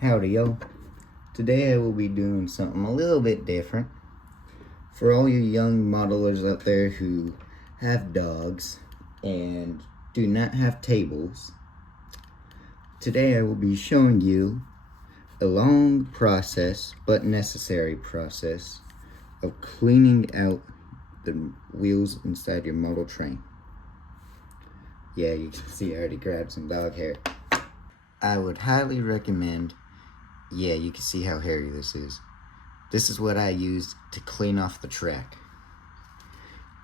Howdy yo. Today I will be doing something a little bit different. For all you young modelers out there who have dogs and do not have tables, today I will be showing you a long process, but necessary process, of cleaning out the wheels inside your model train. Yeah, you can see I already grabbed some dog hair. I would highly recommend, yeah, you can see how hairy this is. This is what I use to clean off the track.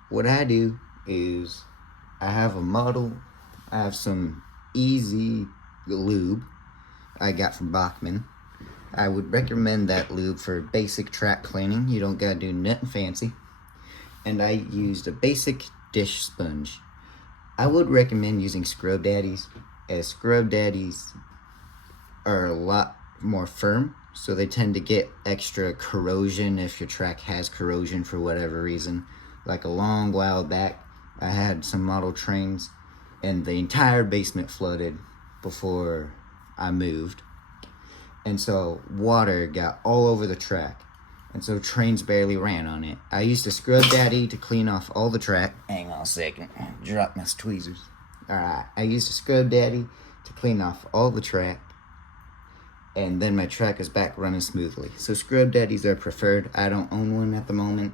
What I do is I have a model, I have some easy lube I got from Bachman. I would recommend that lube for basic track cleaning. You don't gotta do nothing fancy. And I used a basic dish sponge. I would recommend using Scrub Daddies, as Scrub Daddies are a lot more firm, so they tend to get extra corrosion if your track has corrosion for whatever reason. Like a long while back, I had some model trains and the entire basement flooded before I moved, and so water got all over the track, and so trains barely ran on it. I used a Scrub Daddy to clean off all the track. Hang on a second, drop my tweezers. Alright, I used a Scrub Daddy to clean off all the track, and then my track is back running smoothly. So Scrub Daddies are preferred. I don't own one at the moment,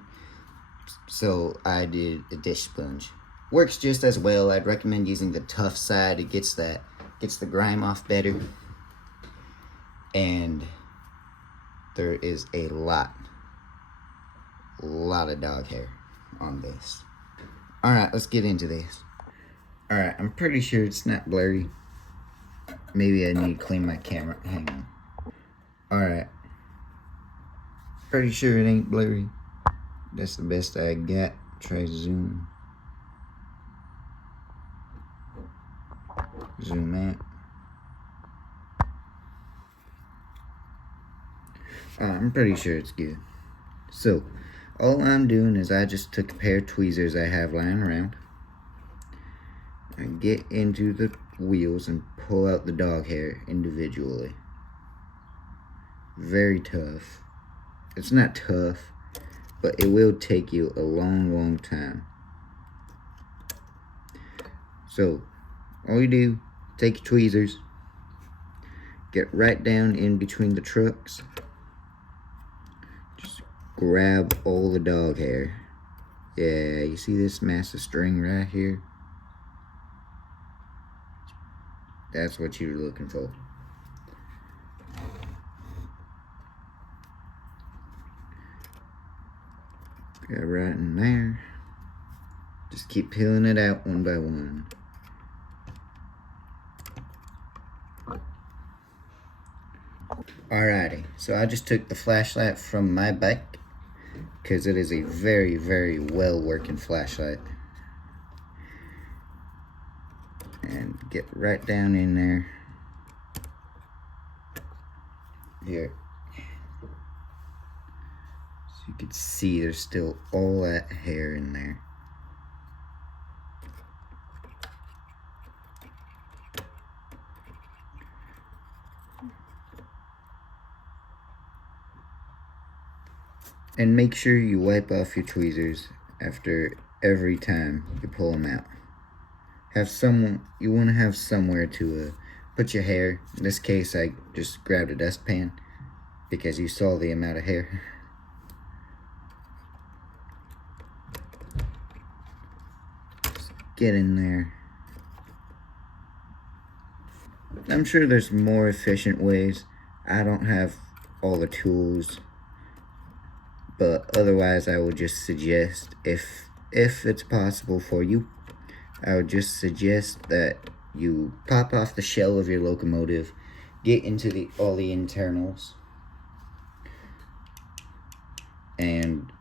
so I did a dish sponge. Works just as well. I'd recommend using the tough side. It gets the grime off better. And there is a lot of dog hair on this. Alright, let's get into this. Alright, I'm pretty sure it's not blurry. Maybe I need to clean my camera. Hang on. Alright. Pretty sure it ain't blurry. That's the best I got. Try zoom. Zoom out. I'm pretty sure it's good. So, all I'm doing is I just took a pair of tweezers I have lying around. I get into the wheels and pull out the dog hair individually. Very tough. It's not tough, but it will take you a long time. So, all you do, take your tweezers, get right down in between the trucks, just grab all the dog hair. Yeah, you see this massive string right here? That's what you're looking for. Get right in there. Just keep peeling it out one by one. Alrighty, so I just took the flashlight from my bike because it is a very well working flashlight. And get right down in there. Here. So you can see there's still all that hair in there. And make sure you wipe off your tweezers after every time you pull them out. You want to have somewhere to put your hair. In this case, I just grabbed a dustpan because you saw the amount of hair. Just get in there. I'm sure there's more efficient ways. I don't have all the tools, but otherwise I would just suggest, if it's possible for you, I would just suggest that you pop off the shell of your locomotive, get into all the internals, and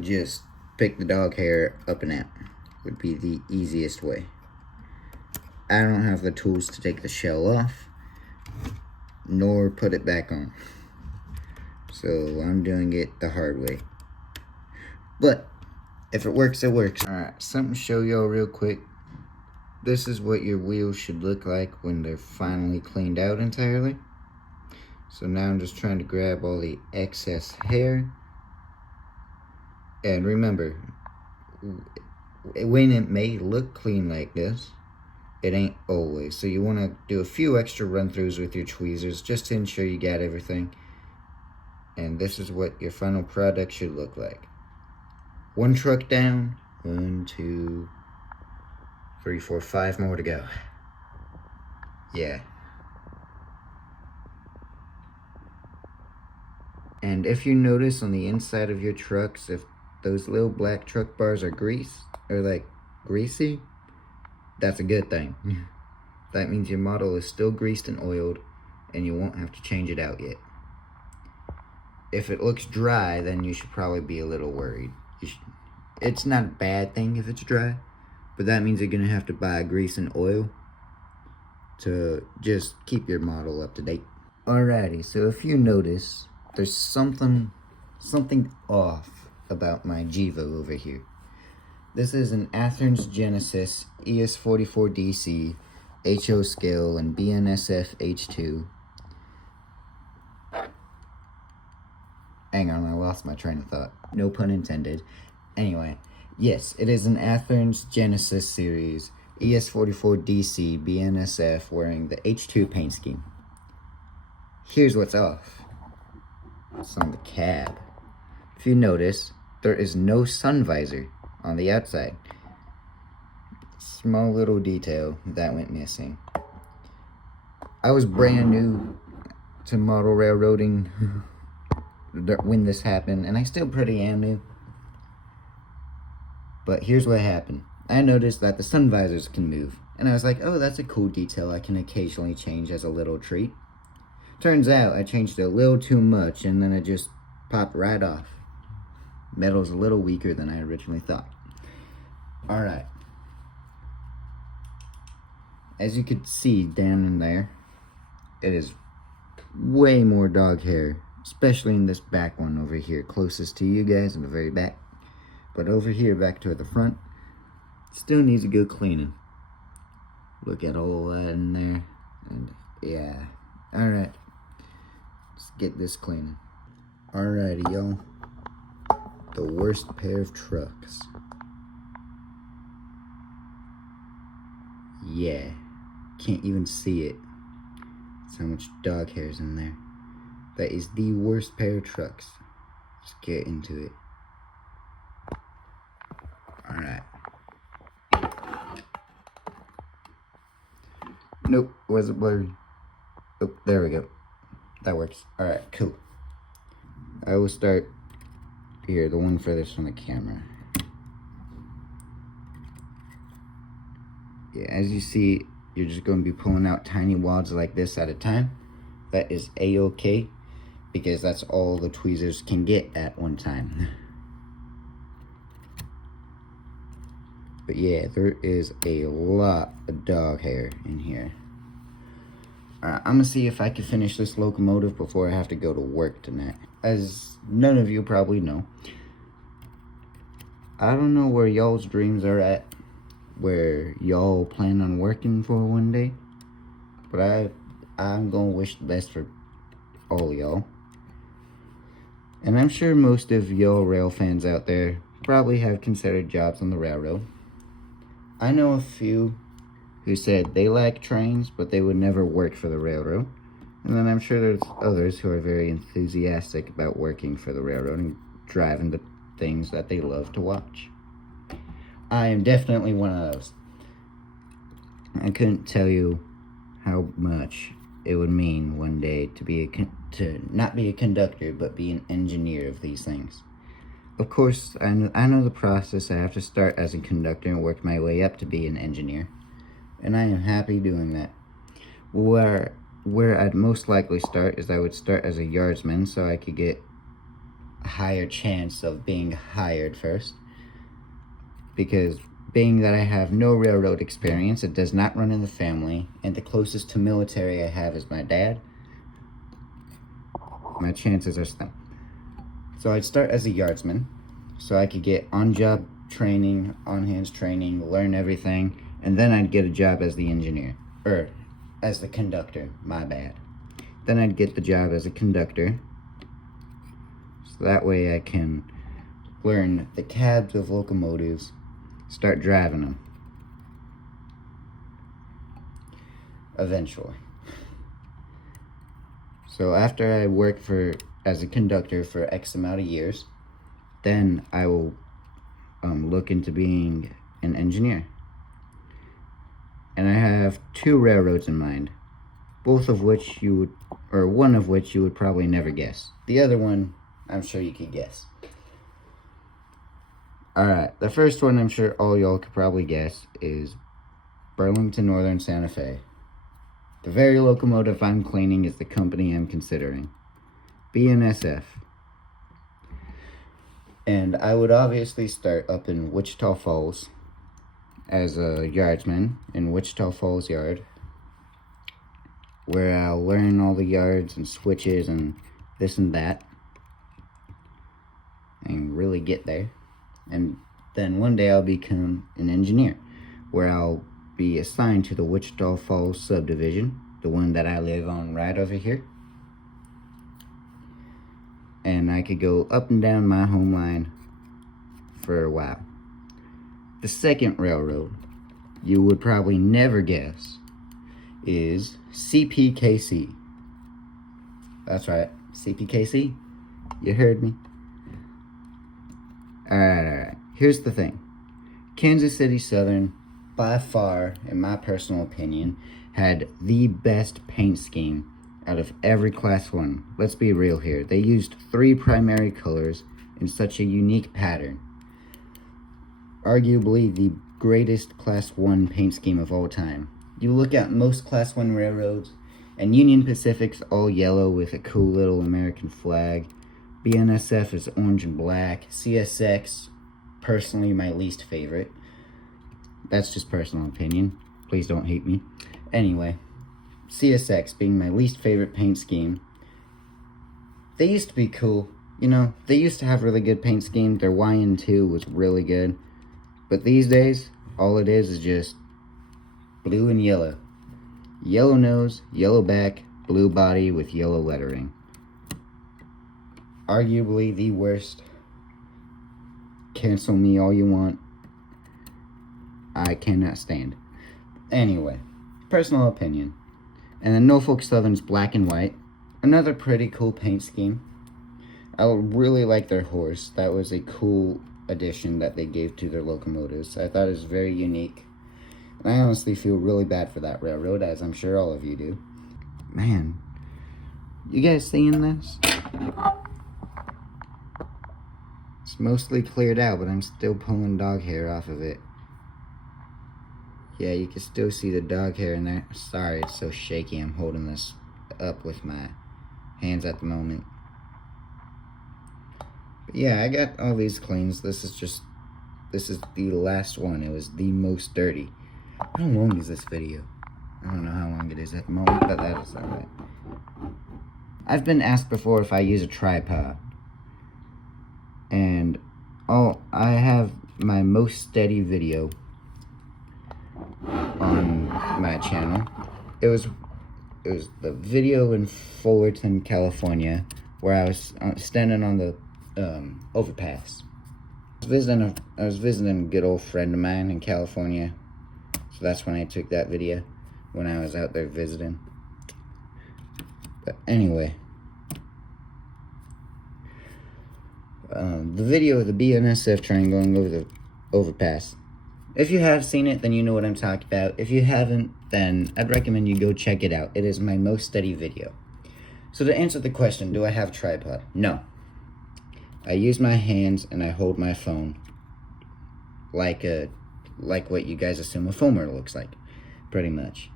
just pick the dog hair up and out. Would be the easiest way. I don't have the tools to take the shell off, nor put it back on. So I'm doing it the hard way. But if it works, it works. Alright, something to show y'all real quick. this is what your wheels should look like when they're finally cleaned out entirely. So now I'm just trying to grab all the excess hair. And remember, when it may look clean like this, it ain't always. So you want to do a few extra run-throughs with your tweezers just to ensure you got everything. And this is what your final product should look like. One truck down. 1, 2, 3, 4, 5 more to go. Yeah. And if you notice on the inside of your trucks, if those little black truck bars are greasy, that's a good thing. That means your model is still greased and oiled, and you won't have to change it out yet. If it looks dry, then you should probably be a little worried. It's not a bad thing if it's dry, but that means you're gonna have to buy grease and oil to just keep your model up to date. Alrighty, so if you notice, there's something off about my Gevo over here. This is an Athearn Genesis ES44DC HO scale and BNSF H2. Hang on, I lost my train of thought. No pun intended. Anyway, yes, it is an Athearn Genesis series ES44DC BNSF wearing the H2 paint scheme. Here's what's off. It's on the cab. If you notice, there is no sun visor on the outside. Small little detail that went missing. I was brand new to model railroading when this happened, and I still pretty am new. But here's what happened. I noticed that the sun visors can move, and I was like, oh, that's a cool detail I can occasionally change as a little treat. Turns out I changed it a little too much, and then it just popped right off. Metal's a little weaker than I originally thought. Alright. As you can see down in there, it is way more dog hair, especially in this back one over here, closest to you guys in the very back. But over here, back toward the front, still needs a good cleaning. Look at all that in there, and yeah. Alright, let's get this cleaning. Alrighty, y'all. The worst pair of trucks. Yeah, can't even see it. That's how much dog hair's in there. That is the worst pair of trucks. Let's get into it. Alright. Nope, wasn't blurry. Oh, there we go. That works. Alright, cool. I will start here, the one furthest from the camera. Yeah, as you see, you're just going to be pulling out tiny wads like this at a time. That is A-OK, because that's all the tweezers can get at one time. But yeah, there is a lot of dog hair in here. Alright, I'm gonna see if I can finish this locomotive before I have to go to work tonight. As none of you probably know, I don't know where y'all's dreams are at, where y'all plan on working for one day, but I'm gonna wish the best for all y'all. And I'm sure most of y'all rail fans out there probably have considered jobs on the railroad. I know a few who said they like trains, but they would never work for the railroad. And then I'm sure there's others who are very enthusiastic about working for the railroad and driving the things that they love to watch. I am definitely one of those. I couldn't tell you how much it would mean one day to not be a conductor, but be an engineer of these things. Of course, I know the process. I have to start as a conductor and work my way up to be an engineer. And I am happy doing that. Where I'd most likely start is I would start as a yardsman, so I could get a higher chance of being hired first. Because being that I have no railroad experience, it does not run in the family, and the closest to military I have is my dad, my chances are slim. So I'd start as a yardsman, so I could get on-job training, on-hands training, learn everything, and then I'd get a job as the engineer, or as the conductor, my bad. Then I'd get the job as a conductor, so that way I can learn the cabs of locomotives, start driving them eventually. So after I work as a conductor for X amount of years, then I will look into being an engineer. And I have 2 railroads in mind, both of which one of which you would probably never guess. The other one, I'm sure you could guess. Alright, the first one I'm sure all y'all could probably guess is Burlington Northern Santa Fe. The very locomotive I'm cleaning is the company I'm considering, BNSF. And I would obviously start up in Wichita Falls as a yardsman in Wichita Falls Yard, where I'll learn all the yards and switches and this and that, and really get there. And then one day I'll become an engineer, where I'll be assigned to the Wichita Falls subdivision, the one that I live on right over here. And I could go up and down my home line for a while. The second railroad you would probably never guess is CPKC. That's right, CPKC. You heard me. Alright. Here's the thing. Kansas City Southern, by far, in my personal opinion, had the best paint scheme out of every Class 1. Let's be real here. They used 3 primary colors in such a unique pattern. Arguably the greatest Class 1 paint scheme of all time. You look at most Class 1 railroads, and Union Pacific's all yellow with a cool little American flag. BNSF is orange and black. CSX, personally my least favorite. That's just personal opinion. Please don't hate me. Anyway, CSX being my least favorite paint scheme. They used to be cool. You know, they used to have really good paint scheme. Their YN2 was really good. But these days, all it is just blue and yellow. Yellow nose, yellow back, blue body with yellow lettering. Arguably the worst. Cancel me all you want. I cannot stand. Anyway, personal opinion. And then Norfolk Southern's black and white. Another pretty cool paint scheme. I really like their horse. That was a cool addition that they gave to their locomotives. I thought it was very unique. And I honestly feel really bad for that railroad, as I'm sure all of you do. Man, you guys seeing this? It's mostly cleared out, but I'm still pulling dog hair off of it. Yeah, you can still see the dog hair in there. Sorry, it's so shaky. I'm holding this up with my hands at the moment. But yeah, I got all these cleans. This is the last one. It was the most dirty. How long is this video? I don't know how long it is at the moment, but that is alright. I've been asked before if I use a tripod. And I have my most steady video on my channel. It was the video in Fullerton, California, where I was standing on the overpass. I was visiting a good old friend of mine in California, so that's when I took that video, when I was out there visiting. But anyway, the video of the BNSF train going over the overpass. If you have seen it, then you know what I'm talking about. If you haven't, then I'd recommend you go check it out. It is my most steady video. So to answer the question, do I have a tripod? No. I use my hands and I hold my phone like what you guys assume a filmer looks like, pretty much.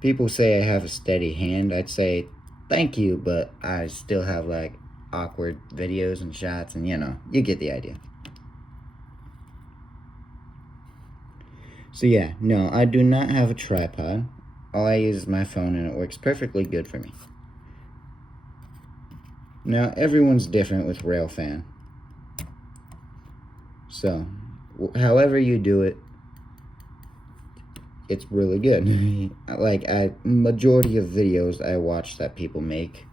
People say I have a steady hand. I'd say thank you, but I still have like awkward videos and shots, and you know, you get the idea. So yeah, no, I do not have a tripod. All I use is my phone, and it works perfectly good for me. Now, everyone's different with railfan. So, however you do it, it's really good. Like, majority of videos I watch that people make,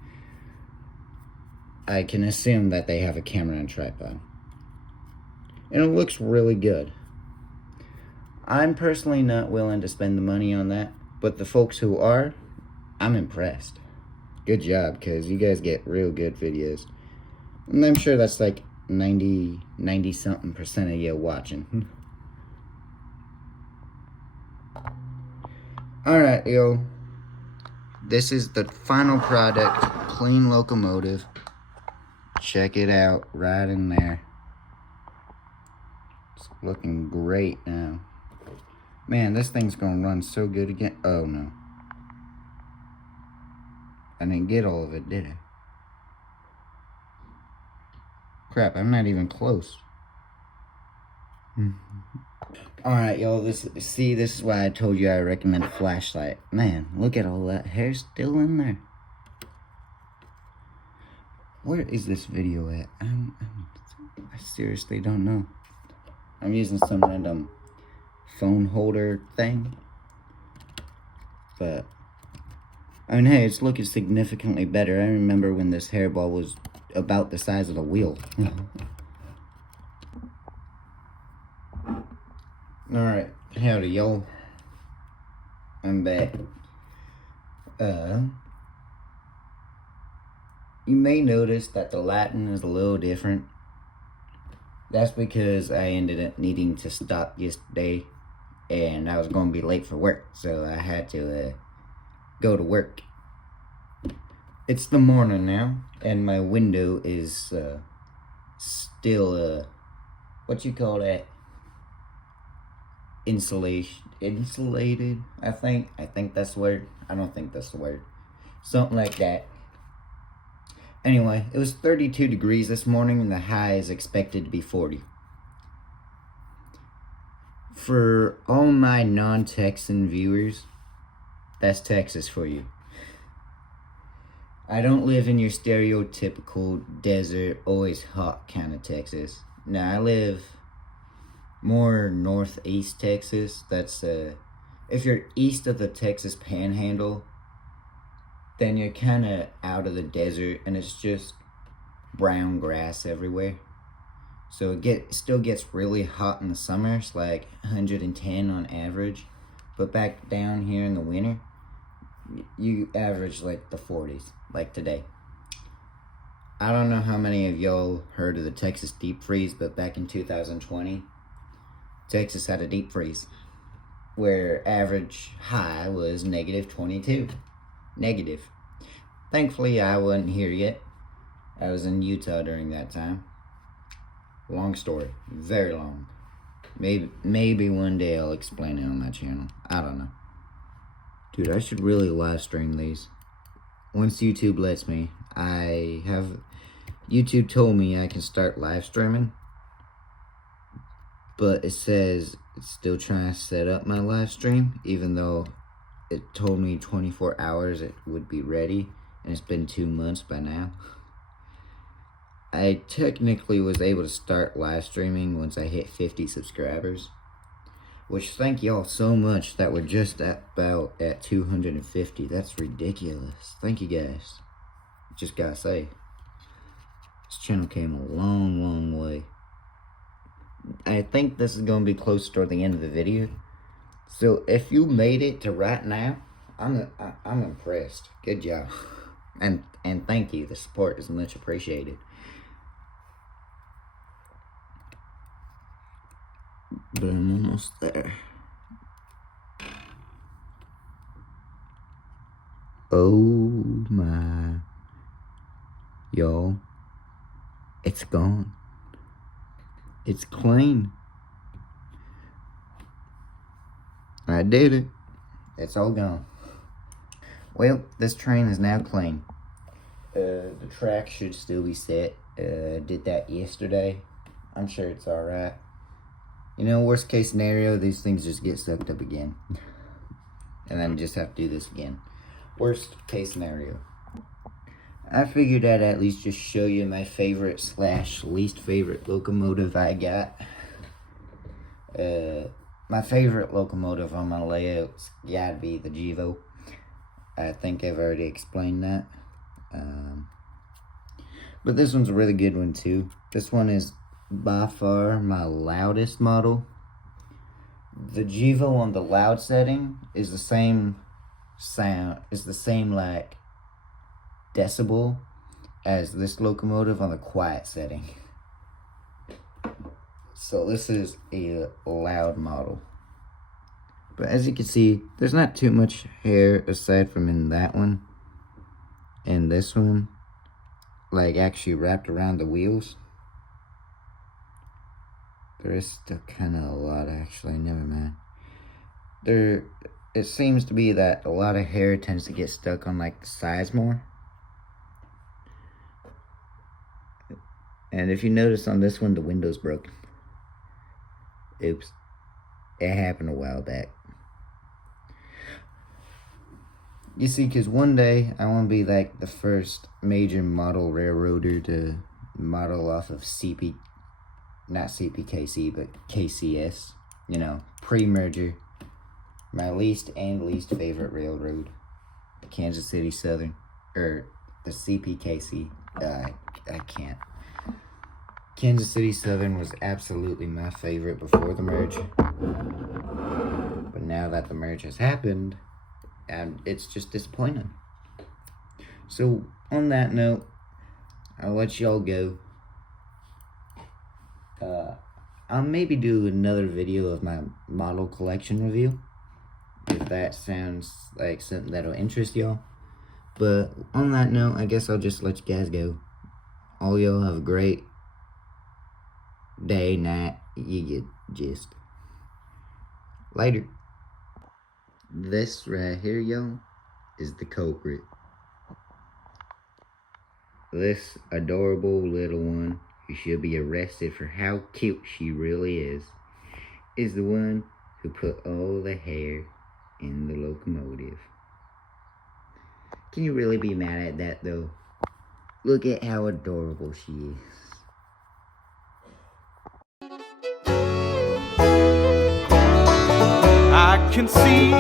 I can assume that they have a camera and tripod. And it looks really good. I'm personally not willing to spend the money on that, but the folks who are, I'm impressed. Good job, because you guys get real good videos. And I'm sure that's like 90-something% of you watching. Alright, yo. This is the final product, clean locomotive. Check it out, right in there. It's looking great now. Man, this thing's gonna run so good again. Oh no. I didn't get all of it, did I? Crap, I'm not even close. Alright, y'all, this is why I told you I recommend a flashlight. Man, look at all that hair still in there. Where is this video at? I seriously don't know. I'm using some random phone holder thing. But, I mean, hey, it's looking significantly better. I remember when this hairball was about the size of the wheel. Alright, howdy y'all. I'm back. You may notice that the Latin is a little different. That's because I ended up needing to stop yesterday, and I was going to be late for work, so I had to go to work. It's the morning now, and my window is still, what you call that? Insulated, I think that's the word. I don't think that's the word. Something like that. Anyway, it was 32 degrees this morning, and the high is expected to be 40. For all my non-Texan viewers, that's Texas for you. I don't live in your stereotypical desert, always hot kind of Texas. Now, I live more northeast Texas. That's if you're east of the Texas Panhandle, then you're kind of out of the desert, and it's just brown grass everywhere. So it still gets really hot in the summer. It's like 110 on average, but back down here in the winter, you average like the 40s, like today. I don't know how many of y'all heard of the Texas deep freeze, but back in 2020, Texas had a deep freeze where average high was -22. Negative. Thankfully, I wasn't here yet. I was in Utah during that time. Long story. Very long. Maybe one day I'll explain it on my channel. I don't know. Dude, I should really live stream these. Once YouTube lets me. YouTube told me I can start live streaming, but it says it's still trying to set up my live stream, even though it told me 24 hours it would be ready, and it's been 2 months by now. I technically was able to start live streaming once I hit 50 subscribers, which thank y'all so much that we're just about at 250. That's ridiculous. Thank you guys. Just gotta say, this channel came a long way. I think this is gonna be close toward the end of the video. So if you made it to right now, I'm impressed. Good job. And thank you. The support is much appreciated. But I'm almost there. Oh my. Y'all, it's gone. It's clean. I did it. It's all gone. Well, this train is now clean. The track should still be set. Did that yesterday. I'm sure it's alright. You know, worst case scenario, these things just get sucked up again. And then just have to do this again. Worst case scenario. I figured I'd at least just show you my favorite / least favorite locomotive I got. My favorite locomotive on my layout's gotta be the Gevo. I think I've already explained that. But this one's a really good one too. This one is by far my loudest model. The Gevo on the loud setting is the same sound, like decibel as this locomotive on the quiet setting. So this is a loud model. But as you can see, there's not too much hair aside from in that one and this one, like actually wrapped around the wheels. There is still kind of a lot actually, never mind. It seems to be that a lot of hair tends to get stuck on like the sides more. And if you notice on this one, the window's broken. Oops. It happened a while back. You see, because one day I want to be like the first major model railroader to model off of not CPKC, but KCS. You know, pre-merger. My least favorite railroad. The Kansas City Southern. Or the CPKC. I can't. Kansas City Southern was absolutely my favorite before the merge. But now that the merge has happened, it's just disappointing. So, on that note, I'll let y'all go. I'll maybe do another video of my model collection review, if that sounds like something that'll interest y'all. But on that note, I guess I'll just let you guys go. All y'all have a great day, night, you get gist. Later. This right here, y'all, is the culprit. This adorable little one, who should be arrested for how cute she really is the one who put all the hair in the locomotive. Can you really be mad at that, though? Look at how adorable she is. I can see